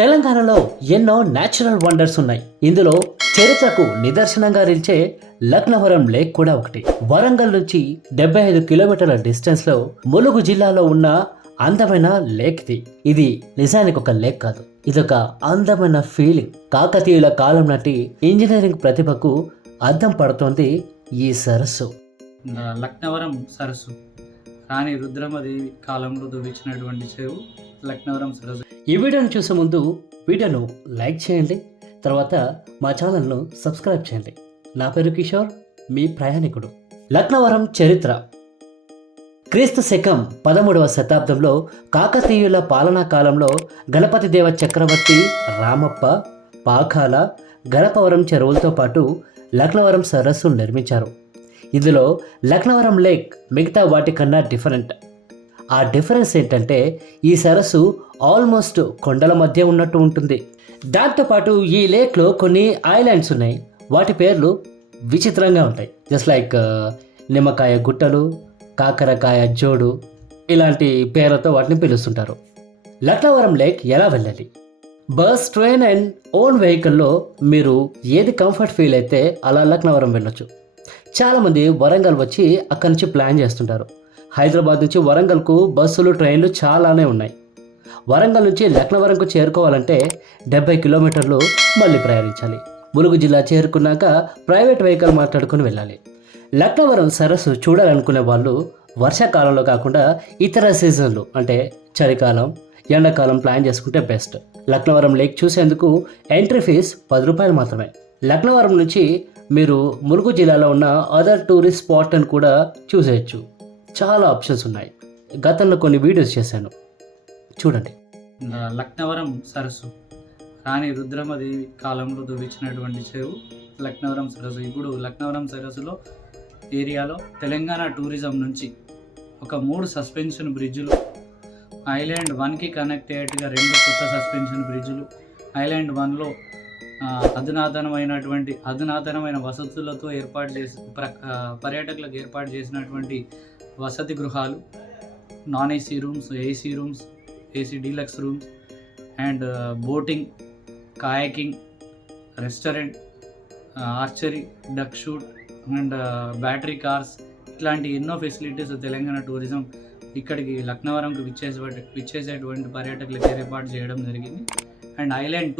తెలంగాణలో ఎన్నో natural wonders ఉన్నాయి. ఇందులో చరిత్రకు నిదర్శనంగా నిలిచే లక్నవరం లేక్ కూడా ఒకటి. వరంగల్ నుంచి 75 కిలోమీటర్ల డిస్టెన్స్ లో ములుగు జిల్లాలో ఉన్న అందమైన లేక్ ఇది నిజానికి ఒక లేక్ కాదు, ఇదొక అందమైన ఫీలింగ్. కాకతీయుల కాలం నాటి ఇంజనీరింగ్ ప్రతిభకు అద్దం పడుతోంది ఈ సరస్సు. లక్నవరం సరస్సు రాణి రుద్రమదేవి కాలంలో దువ్వించినటువంటి చెరువు లక్నవరం సరస్సు. ఈ వీడియోను చూసే ముందు వీడియోను లైక్ చేయండి, తర్వాత మా ఛానల్ను సబ్స్క్రైబ్ చేయండి. నా పేరు కిషోర్, మీ ప్రయాణికుడు. లక్నవరం చరిత్ర క్రీస్తు శకం 13వ శతాబ్దంలో కాకతీయుల పాలనా కాలంలో గణపతి దేవ చక్రవర్తి రామప్ప పాకాల గణపవరం చెరువులతో పాటు లక్నవరం సరస్సు నిర్మించారు. ఇందులో లక్నవరం లేక్ మిగతా వాటికన్నా డిఫరెంట్. ఆ డిఫరెన్స్ ఏంటంటే ఈ సరస్సు ఆల్మోస్ట్ కొండల మధ్య ఉన్నట్టు ఉంటుంది. దాంతోపాటు ఈ లేక్లో కొన్ని ఐలాండ్స్ ఉన్నాయి. వాటి పేర్లు విచిత్రంగా ఉంటాయి. జస్ట్ లైక్ నిమ్మకాయ గుట్టలు, కాకరకాయ జోడు, ఇలాంటి పేర్లతో వాటిని పిలుస్తుంటారు. లక్నవరం లేక్ ఎలా వెళ్ళాలి? బస్, ట్రైన్ అండ్ ఓన్ వెహికల్లో మీరు ఏది కంఫర్ట్ ఫీల్ అయితే అలా లక్నవరం వెళ్ళొచ్చు. చాలామంది వరంగల్ వచ్చి అక్కడి నుంచి ప్లాన్ చేస్తుంటారు. హైదరాబాద్ నుంచి వరంగల్కు బస్సులు, ట్రైన్లు చాలానే ఉన్నాయి. వరంగల్ నుంచి లక్నవరంకు చేరుకోవాలంటే 70 కిలోమీటర్లు మళ్ళీ ప్రయాణించాలి. ములుగు జిల్లా చేరుకున్నాక ప్రైవేట్ వెహికల్ మాట్లాడుకుని వెళ్ళాలి. లక్నవరం సరస్సు చూడాలనుకునే వాళ్ళు వర్షాకాలంలో కాకుండా ఇతర సీజన్లు అంటే చలికాలం, ఎండాకాలం ప్లాన్ చేసుకుంటే బెస్ట్. లక్నవరం లేక్ చూసేందుకు ఎంట్రీ ఫీజ్ 10 రూపాయలు మాత్రమే. లక్నవరం నుంచి మీరు ములుగు జిల్లాలో ఉన్న అదర్ టూరిస్ట్ స్పాట్ అని కూడా చూసేయచ్చు. చాలా ఆప్షన్స్ ఉన్నాయి. గతంలో కొన్ని వీడియోస్ చేశాను, చూడండి. లక్నవరం సరస్సు రాణి రుద్రమదేవి కాలంలో దువ్వించినటువంటి చెరువు లక్నవరం సరస్సు. ఇప్పుడు లక్నవరం సరస్సులో ఏరియాలో తెలంగాణ టూరిజం నుంచి ఒక 3 సస్పెన్షన్ బ్రిడ్జులు, ఐలాండ్ 1కి కనెక్ట్ అయ్యేట్టుగా 2 కొత్త సస్పెన్షన్ బ్రిడ్జులు, ఐలాండ్ 1లో అధునాతనమైన వసతులతో ఏర్పాటు చేసి పర్యాటకులకు ఏర్పాటు చేసినటువంటి వసతి గృహాలు, non AC rooms, AC rooms, AC deluxe rooms and boating, kayaking, restaurant, archery, duck shoot and battery cars, ఇట్లాంటి ఎన్నో ఫెసిలిటీస్ తెలంగాణ టూరిజం ఇక్కడికి లక్నవరంకు విచ్చేసేటువంటి పర్యాటకులకు ఏర్పాటు చేయడం జరిగింది. అండ్ ఐలాండ్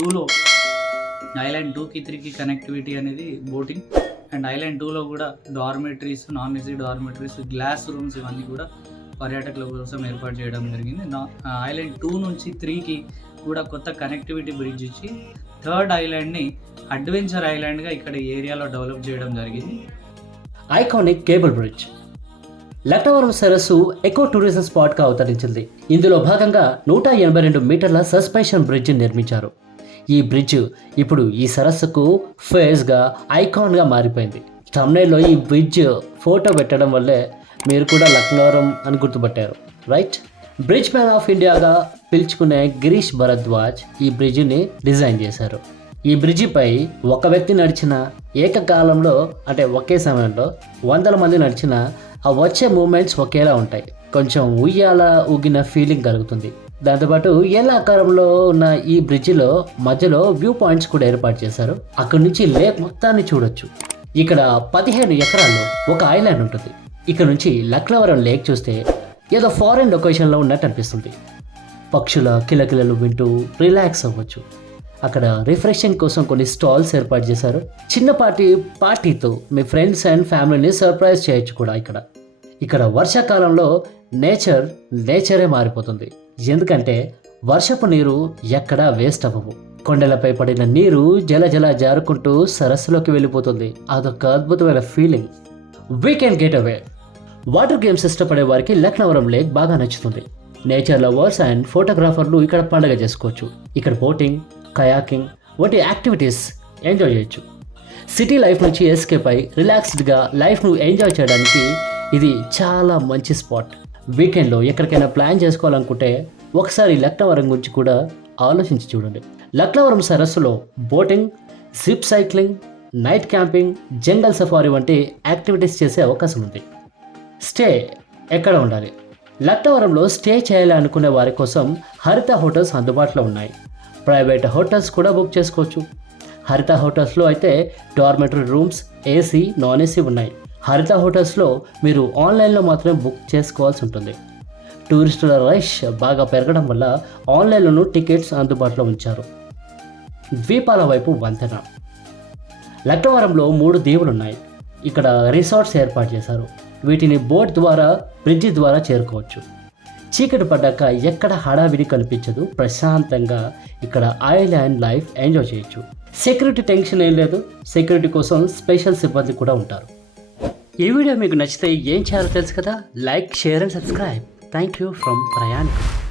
2కి 3కి కనెక్టివిటీ అనేది బోటింగ్. అండ్ ఐలాండ్ 2లో కూడా dormitories, non AC dormitories, glass rooms, ఇవన్నీ కూడా పర్యాటకుల కోసం ఏర్పాటు చేయడం జరిగింది. ఐలాండ్ 2 నుంచి 3కి కూడా కొత్త కనెక్టివిటీ బ్రిడ్జ్ ఇచ్చి 3rd ఐలాండ్ని అడ్వెంచర్ ఐలాండ్గా ఇక్కడ ఏరియాలో డెవలప్ చేయడం జరిగింది. ఐకానిక్ కేబుల్ బ్రిడ్జ్ లక్నవరం సరస్సు ఎకో టూరిజం స్పాట్గా అవతరించింది. ఇందులో భాగంగా 182 మీటర్ల సస్పెన్షన్ బ్రిడ్జ్ నిర్మించారు. ఈ బ్రిడ్జ్ ఇప్పుడు ఈ సరస్సుకు ఫేస్గా, ఐకాన్గా మారిపోయింది. తమ్నైల్లో ఈ బ్రిడ్జ్ ఫోటో పెట్టడం వల్లే మీరు కూడా లక్నవరం అని గుర్తుపట్టారు, రైట్? బ్రిడ్జ్ మ్యాన్ ఆఫ్ ఇండియాగా పిలుచుకునే గిరీష్ భరద్వాజ్ ఈ బ్రిడ్జిని డిజైన్ చేశారు. ఈ బ్రిడ్జిపై ఒక వ్యక్తి నడిచిన ఏకకాలంలో అంటే ఒకే సమయంలో 100 మంది నడిచిన ఆ వచ్చే మూమెంట్స్ ఒకేలా ఉంటాయి. కొంచెం ఉయ్యాల ఊగిన ఫీలింగ్ కలుగుతుంది. దాంతోపాటు ఏళ్ళ ఆకారంలో ఉన్న ఈ బ్రిడ్జిలో మధ్యలో వ్యూ పాయింట్స్ కూడా ఏర్పాటు చేశారు. అక్కడి నుంచి లేక్ మొత్తాన్ని చూడొచ్చు. ఇక్కడ 15 ఎకరాల్లో ఒక ఐలాండ్ ఉంటుంది. ఇక్కడ నుంచి లక్నవరం లేక్ చూస్తే ఏదో ఫారెన్ లొకేషన్లో ఉన్నట్టు అనిపిస్తుంది. పక్షుల కిలకిలలు వింటూ రిలాక్స్ అవ్వచ్చు. అక్కడ రిఫ్రెషింగ్ కోసం కొన్ని స్టాల్స్ ఏర్పాటు చేశారు. చిన్నపాటి పార్టీతో మీ ఫ్రెండ్స్ అండ్ ఫ్యామిలీని సర్ప్రైజ్ చేయొచ్చు కూడా. ఇక్కడ వర్షాకాలంలో నేచరే మారిపోతుంది. ఎందుకంటే వర్షపు నీరు ఎక్కడా వేస్ట్ అవ్వవు. కొండలపై పడిన నీరు జల జారుకుంటూ సరస్సులోకి వెళ్ళిపోతుంది. అదొక అద్భుతమైన feeling. Weekend get away water games ఇష్టపడే వారికి లక్నవరం లేక్ బాగా నచ్చుతుంది. నేచర్ లవర్స్ అండ్ ఫోటోగ్రాఫర్లు ఇక్కడ పండుగ చేసుకోవచ్చు. ఇక్కడ బోటింగ్, కయాకింగ్ వంటి యాక్టివిటీస్ ఎంజాయ్ చేయొచ్చు. సిటీ లైఫ్ నుంచి ఎస్కేప్ అయి రిలాక్స్డ్గా లైఫ్ను ఎంజాయ్ చేయడానికి ఇది చాలా మంచి స్పాట్. వీకెండ్లో ఎక్కడికైనా ప్లాన్ చేసుకోవాలనుకుంటే ఒకసారి లక్నవరం గురించి కూడా ఆలోచించి చూడండి. లక్నవరం సరస్సులో boating, zip cycling, night camping, జంగల్ సఫారీ వంటి యాక్టివిటీస్ చేసే అవకాశం ఉంది. స్టే ఎక్కడ ఉండాలి? లక్నవరంలో స్టే చేయాలనుకునే వారి కోసం హరిత హోటల్స్ అందుబాటులో ఉన్నాయి. ప్రైవేట్ హోటల్స్ కూడా బుక్ చేసుకోవచ్చు. హరిత హోటల్స్లో అయితే dormitory rooms, AC, non AC ఉన్నాయి. హరిత హోటల్స్లో మీరు ఆన్లైన్లో మాత్రమే బుక్ చేసుకోవాల్సి ఉంటుంది. టూరిస్టుల రష్ బాగా పెరగడం వల్ల ఆన్లైన్లోనూ టికెట్స్ అందుబాటులో ఉంచారు. ద్వీపాల వైపు వంతెన. లక్నవరంలో 3 దీవులు ఉన్నాయి. ఇక్కడ రిసార్ట్స్ ఏర్పాటు చేశారు. వీటిని బోట్ ద్వారా, బ్రిడ్జి ద్వారా చేరుకోవచ్చు. చీకటి పడ్డాక ఎక్కడ హడావిడి కనిపించదు. ప్రశాంతంగా ఇక్కడ ఐలాండ్ లైఫ్ ఎంజాయ్ చేయొచ్చు. సెక్యూరిటీ టెన్షన్ ఏం లేదు. సెక్యూరిటీ కోసం స్పెషల్ సిబ్బంది కూడా ఉంటారు. ఈ వీడియో మీకు నచ్చితే ఏం చేయాలో తెలుసు కదా. Like, share and subscribe. Thank you from ప్రయాణికులు.